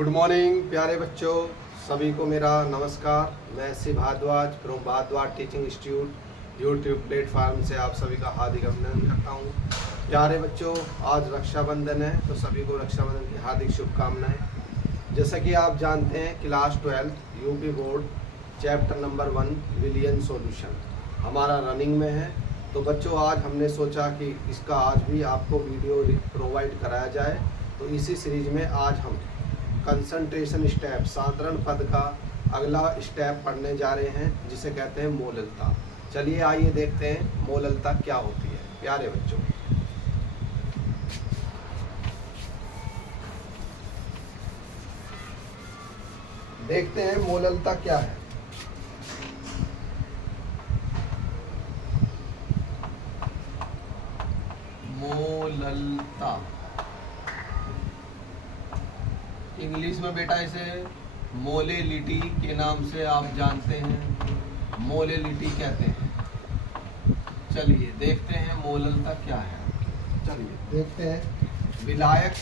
Good morning प्यारे बच्चों, सभी को मेरा नमस्कार। मैं Shiv Bhardwaj from Bhardwaj teaching institute YouTube platform से आप सभी का हार्दिक अभिनंदन करता हूँ। प्यारे बच्चों, आज रक्षाबंधन है तो सभी को रक्षाबंधन की हार्दिक शुभकामनाएं। जैसा कि आप जानते हैं, class 12 UP board chapter number 1 विलियन सॉल्यूशन हमारा रनिंग में है। तो बच्चों, आज हमने सोचा कि इसका आज भी आपको वीडियो प्रोवाइड कराया जाए। तो इसी सीरीज में आज हम कंसंट्रेशन स्टेप साधारण पद का अगला स्टेप पढ़ने जा रहे हैं, जिसे कहते हैं मोललता। चलिए आइए देखते हैं मोललता क्या होती है। प्यारे बच्चों, देखते हैं मोललता क्या है। मोललता इंग्लिश में बेटा इसे मोलेलिटी के नाम से आप जानते हैं, मोलेलिटी कहते हैं। चलिए देखते हैं मोललता क्या है। चलिए देखते हैं। विलायक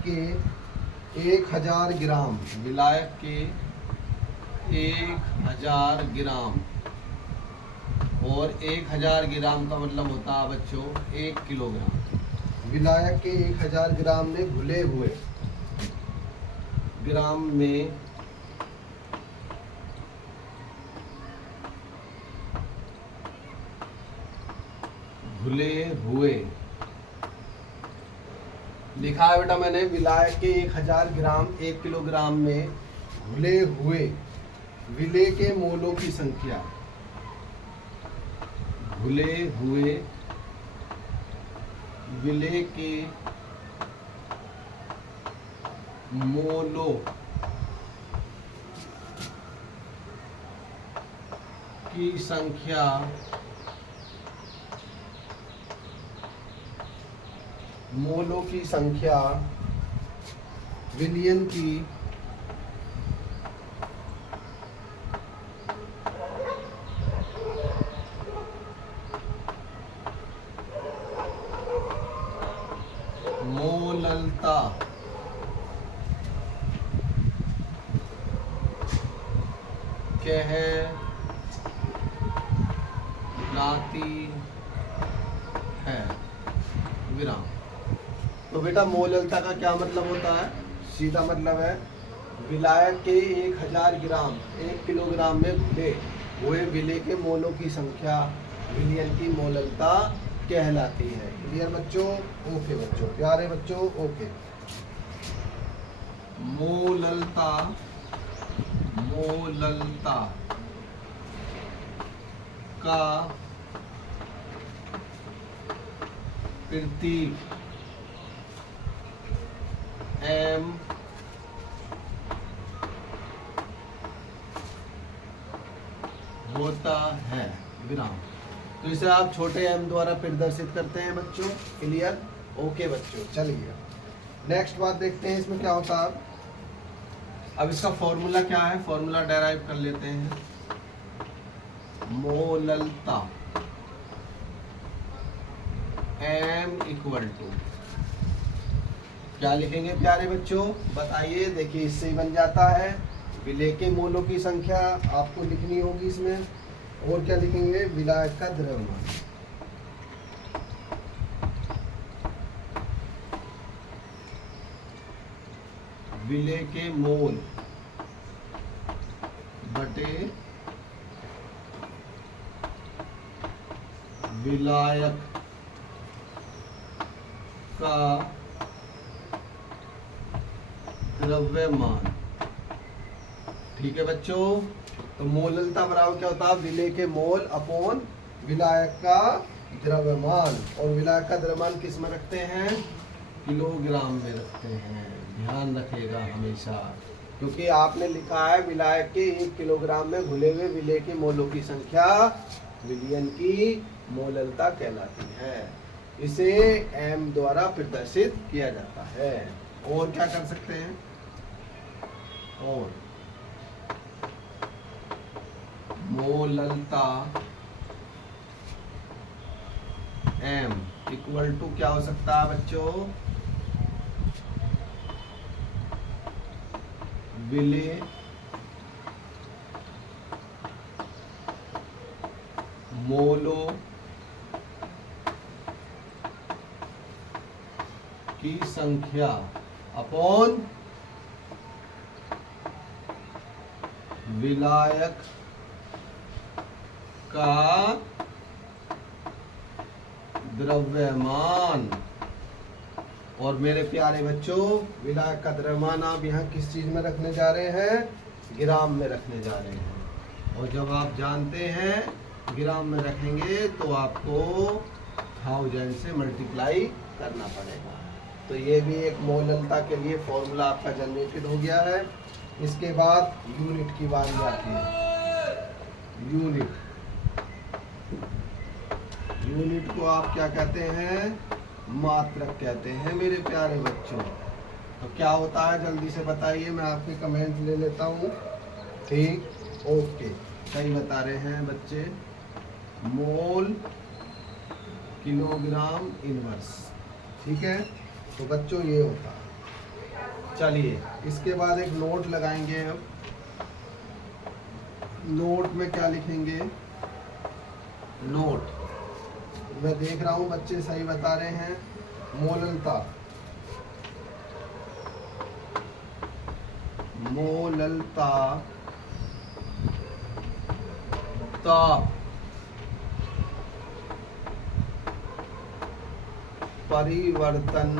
के 1000 ग्राम, विलायक के 1000 ग्राम, और 1000 ग्राम का मतलब होता है बच्चों 1 किलोग्राम। विलायक के 1000 ग्राम में घुले हुए ग्राम में घुले हुए लिखा है बेटा मैंने। विलायक के 1000 ग्राम 1 किलोग्राम में घुले हुए विलेय के मोलों की संख्या, घुले हुए विलेय के मोलों की संख्या विलियन की मोललता कहलाती है। विराम। तो बेटा मोललता का क्या मतलब होता है? सीधा मतलब है विलायक के 1000 ग्राम 1 किलोग्राम में घुले हुए विलेय के मोलों की संख्या विलियन की मोललता कहलाती है। क्लियर बच्चों? ओके बच्चों, प्यारे बच्चों, ओके। मोललता का प्रतीक M होता है। विराम। तो इसे आप छोटे m द्वारा प्रदर्शित करते हैं बच्चों। क्लियर? ओके बच्चों, चलिए नेक्स्ट बात देखते हैं इसमें क्या होता है। अब इसका फॉर्मूला क्या है, फॉर्मूला डेराइव कर लेते हैं। मोललता m इक्वल टू क्या लिखेंगे प्यारे बच्चों? बताइए। देखिए, इससे ही बन जाता है विलेय के मोलों की संख्या आपको लिखनी होगी इसमें, और क्या लिखेंगे? विलायक का द्रव्यमान। विलेय के मोल बटे विलायक का द्रव्यमान। ठीक है बच्चों? तो मोललता बराबर क्या होता है? विलेय के मोल अपॉन विलायक का द्रव्यमान। और विलायक का द्रव्यमान किस में रखते हैं? किलोग्राम में रखते हैं। ध्यान रखिएगा हमेशा, क्योंकि आपने लिखा है विलायक के 1 किलोग्राम में घुले हुए विलेय के मोलों की संख्या विलियन की मोललता कहलाती है। इसे m द्वारा प्रदर्शित किया जाता है। और क्या कर सकते हैं? और मोललता m इक्वल टू क्या हो सकता है बच्चों, विलेय मोलों की संख्या अपॉन विलायक का द्रव्यमान। और मेरे प्यारे बच्चों, विलायक का द्रव्यमान आप यहाँ किस चीज में रखने जा रहे हैं, ग्राम में रखने जा रहे हैं। और जब आप जानते हैं ग्राम में रखेंगे तो आपको 1000 से मल्टीप्लाई करना पड़ेगा। तो ये भी एक मोललता के लिए फॉर्मूला आपका जनरेटेड हो गया है। इसके बाद यूनिट की बारी आती है। यूनिट को आप क्या कहते हैं, मात्रक कहते हैं मेरे प्यारे बच्चों। तो क्या होता है जल्दी से बताइए, मैं आपके कमेंट ले लेता हूँ। ठीक, ओके, सही बता रहे हैं बच्चे, मोल किलोग्राम इनवर्स। ठीक है, तो बच्चों ये होता है। चलिए इसके बाद एक नोट लगाएंगे। अब नोट में क्या लिखेंगे, नोट मैं देख रहा हूँ बच्चे सही बता रहे हैं। मोललता, मोललता ताप परिवर्तन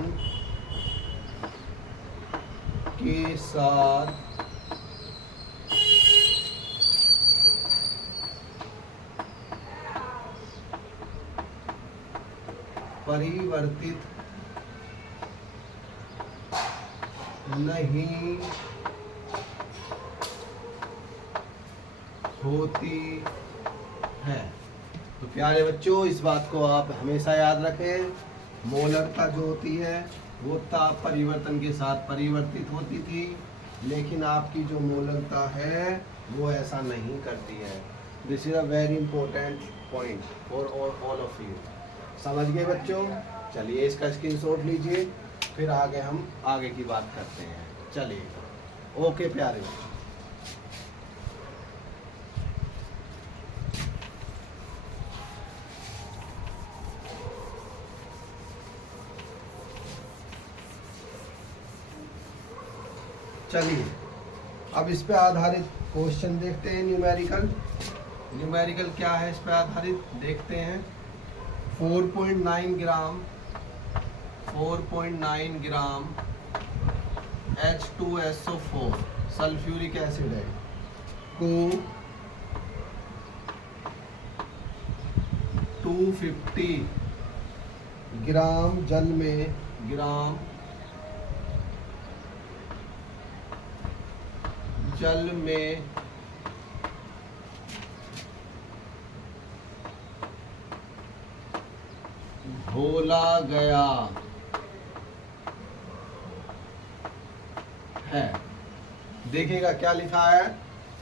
के साथ परिवर्तित नहीं होती है। तो प्यारे बच्चों, इस बात को आप हमेशा याद रखें, मोलरता जो होती है वो ताप परिवर्तन के साथ परिवर्तित होती थी, लेकिन आपकी जो मोलरता है वो ऐसा नहीं करती है। This is a very important point for all of you. समझ गए बच्चों? चलिए इसका स्क्रीनशॉट लीजिए, फिर आगे हम आगे की बात करते हैं। चलिए, ओके प्यारे बच्चों। चलिए अब इस पे आधारित क्वेश्चन देखते हैं। न्यूमेरिकल क्या है इस पे आधारित, देखते हैं। 4.9 ग्राम H2SO4 सल्फ्यूरिक एसिड है को 250 ग्राम जल में घोला गया है। देखिएगा क्या लिखा है,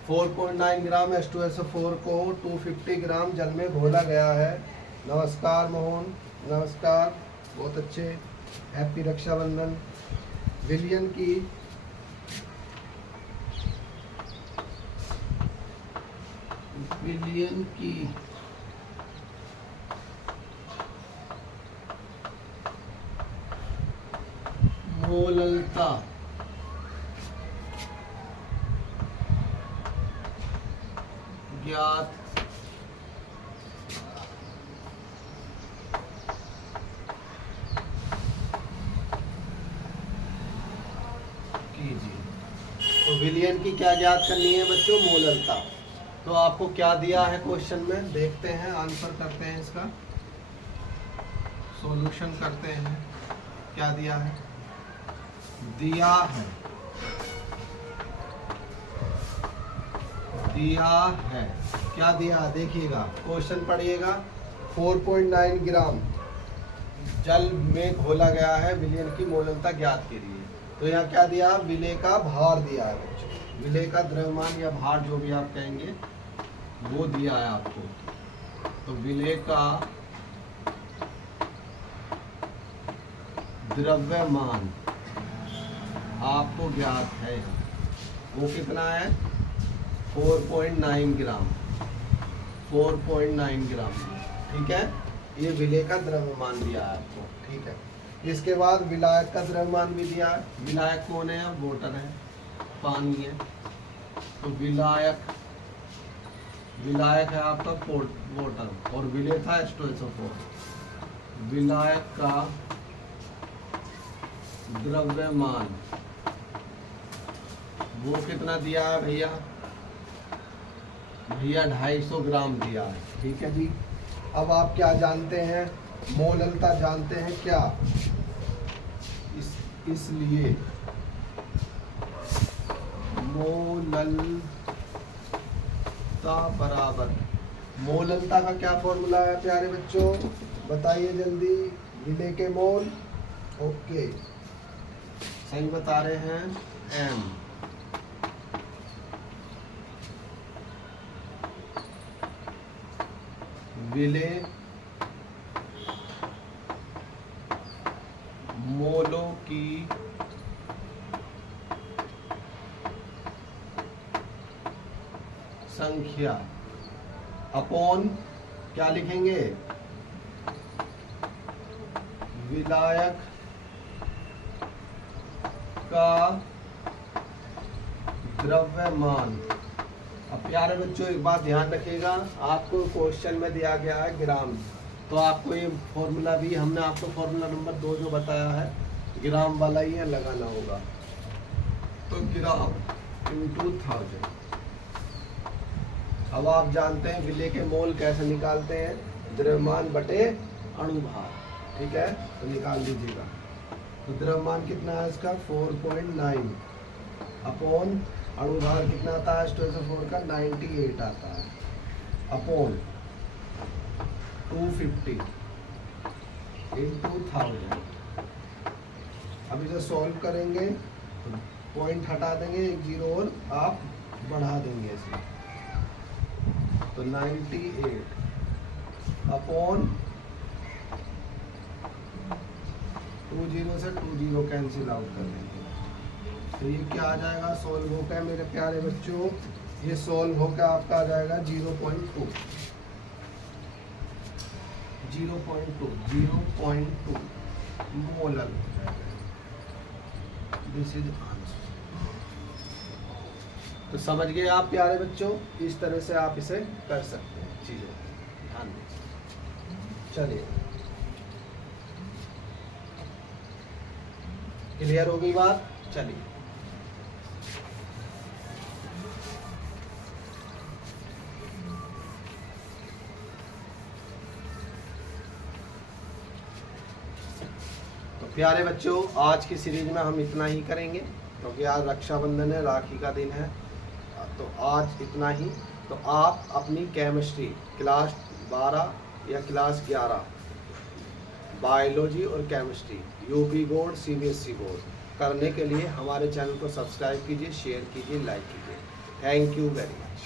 4.9 ग्राम H2SO4 को 250 ग्राम जल में घोला गया है। नमस्कार मोहन, नमस्कार, बहुत अच्छे, हैप्पी रक्षाबंधन। विलियन की मोललता ज्ञात कीजिए। तो विलियन की क्या ज्ञात करनी है बच्चों, मोललता। तो आपको क्या दिया है क्वेश्चन में, देखते हैं, आंसर करते हैं, इसका सॉल्यूशन करते हैं। क्या दिया है, क्या दिया, देखिएगा क्वेश्चन पढ़िएगा। 4.9 ग्राम जल में घोला गया है, विलयन की मोललता ज्ञात के लिए। तो यहाँ क्या दिया, विलेय का भार दिया है बच्चों, विलेय का द्रव्यमान या भार जो भी आप कहेंगे वो दिया है आपको। तो विलेय का द्रव्यमान आपको ज्ञात है, वो कितना है 4.9 ग्राम, 4.9 ग्राम। ठीक है, ये विलेय का द्रव्यमान दिया है आपको। ठीक है, इसके बाद विलायक का द्रव्यमान भी दिया है। विलायक कौन है? वाटर है, पानी है। तो विलायक है आपका वाटर और विलेय था H2SO4। विलायक का द्रव्यमान वो कितना दिया है भैया? 250 ग्राम दिया है। ठीक है जी। अब आप क्या जानते हैं? मोललता जानते हैं क्या? इसलिए मोललता बराबर, मोललता का क्या फॉर्मूला है प्यारे बच्चों? बताइए जल्दी। विलेय के मोल, ओके सही बता रहे हैं, M। विलेय मोलों की संख्या अपॉन क्या लिखेंगे? विलायक का द्रव्यमान। अब प्यारे बच्चों एक बात ध्यान रखिएगा, आपको क्वेश्चन में दिया गया है ग्राम, तो आपको ये फॉर्मूला भी हमने आपको फॉर्मूला नंबर 2 जो बताया है ग्राम वाला ही है लगाना होगा। तो ग्राम इंटू 1000। अब आप जानते हैं विलेय के मोल कैसे निकालते हैं? द्रव्यमान बटे अणुभार। ठीक है, तो निकाल दीजिएगा। तो द्रव्यमान कितना है इसका? 4.9 अपॉन अणुभार कितना आता है H2SO4 का? 98 आता है अपॉन 250 इंटू 1000। अब इसे सॉल्व करेंगे तो पॉइंट हटा देंगे, एक जीरो और आप बढ़ा देंगे इसे, तो 98 अपॉन 20 से 20 कैंसिल आउट कर देंगे। तो ये क्या आ जाएगा? सॉल्व होकर मेरे प्यारे बच्चों, ये सॉल्व होकर आपका आ जाएगा 0.2 मोलल। This is answer. तो समझ गए आप प्यारे बच्चों? इस तरह से आप इसे कर सकते हैं चीजों, ध्यान दीजिए। चलिए, क्लियर होगी बात? चलिए, तो प्यारे बच्चों आज की सीरीज में हम इतना ही करेंगे, क्योंकि आज रक्षाबंधन है, राखी का दिन है। तो आज इतना ही। तो आप अपनी केमिस्ट्री क्लास 12 या क्लास 11 बायोलॉजी और chemistry UP board CBSE board करने के लिए हमारे चैनल को सब्सक्राइब कीजिए, शेयर कीजिए, लाइक कीजिए। Thank you very much.